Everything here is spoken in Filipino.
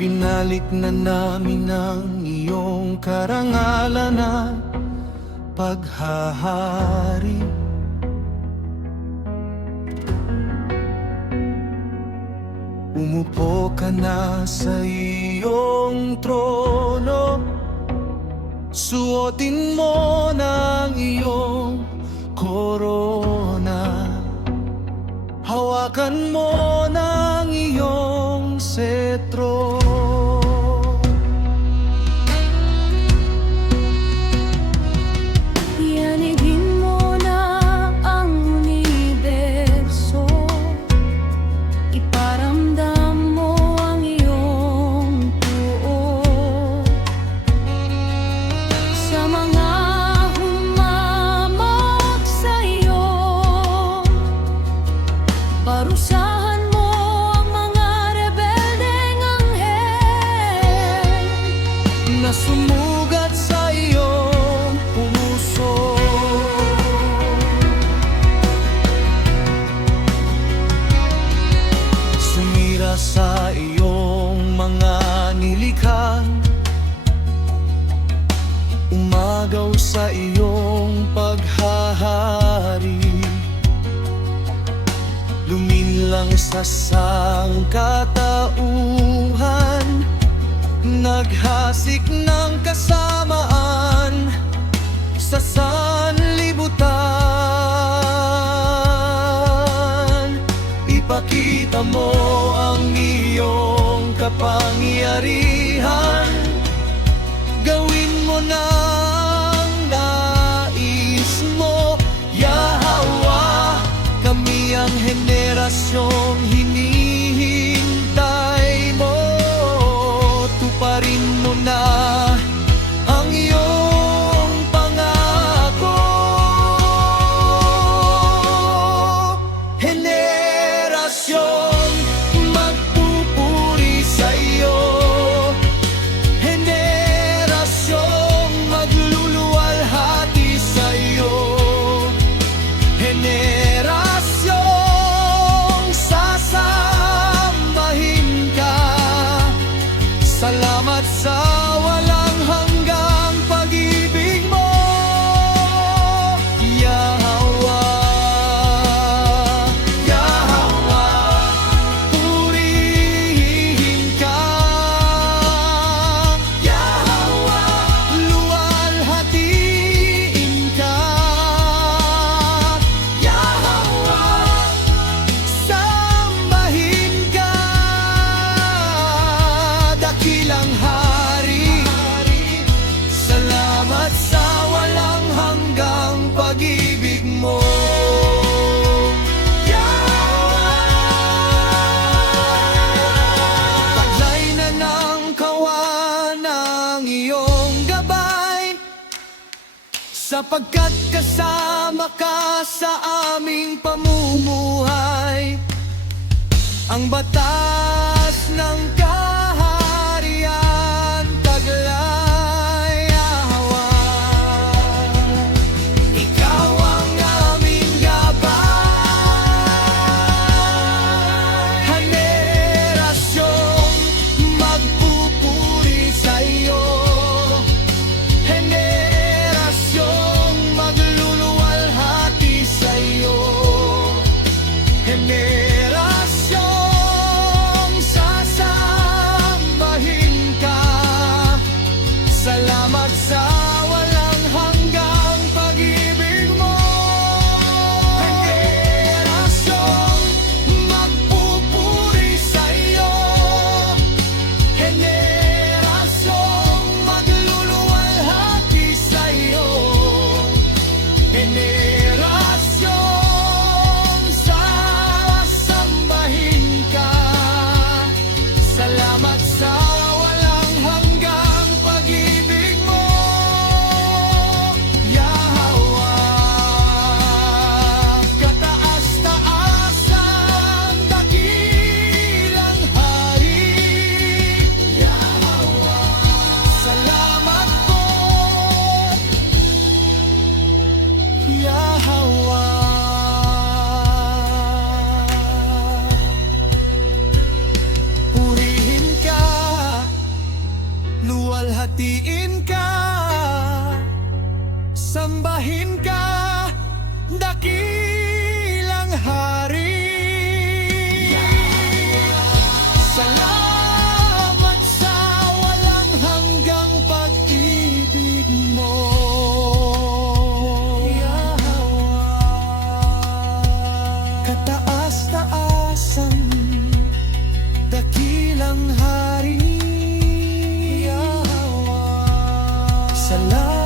Binalik na namin ang iyong karangalan at paghahari. Umupo ka na sa iyong trono, suotin mo ng iyong korona, hawakan mo ng iyong setro. Yanigin mo na ang universo, iparamdam mo ang iyong puot sa mga humamok sa iyo. Parusahan mo ang mga rebeldeng anghel na sumugat sa iyong puso. Sumira sa iyong mga nilikha, umagaw sa iyong paghahari. Luminlang sa sangkatauhan, naghasik ng kasamaan sa sanlibutan. Ipakita mo ang iyong kapangyarihan, gawin mo na ang nais mo, Yahweh. Kami ang henerasyong hinihintay mo, tuparin mo na ang iyong pangako. Henerasyong magpupuri sa iyo, henerasyong magluluwalhati sa iyo, henerasyong sasambahin ka. Salamat sa walang hanggang pag-ibig mo, Yahweh. Yahweh, purihin ka. Yahweh, luwalhatiin ka. Yahweh, sambahin ka. Dakilang hari, salamat sa walang hanggang pag-ibig mo, Yahweh. Taglay na ng kawan ang iyong gabay, sapagkat kasama ka sa aming pamumuhay. Ang batas ng kaharian taglay, Yahweh. Ikaw ang aming gabay, henerasyong magpupuri sa iyo, henerasyong magluluwalhati sa iyo, henerasyong sasama luwalhatiin ka, sambahin ka, dakilang hari. Salamat sa walang hanggang pag-ibig mo, kataas-taasan, dakilang hari. Salamat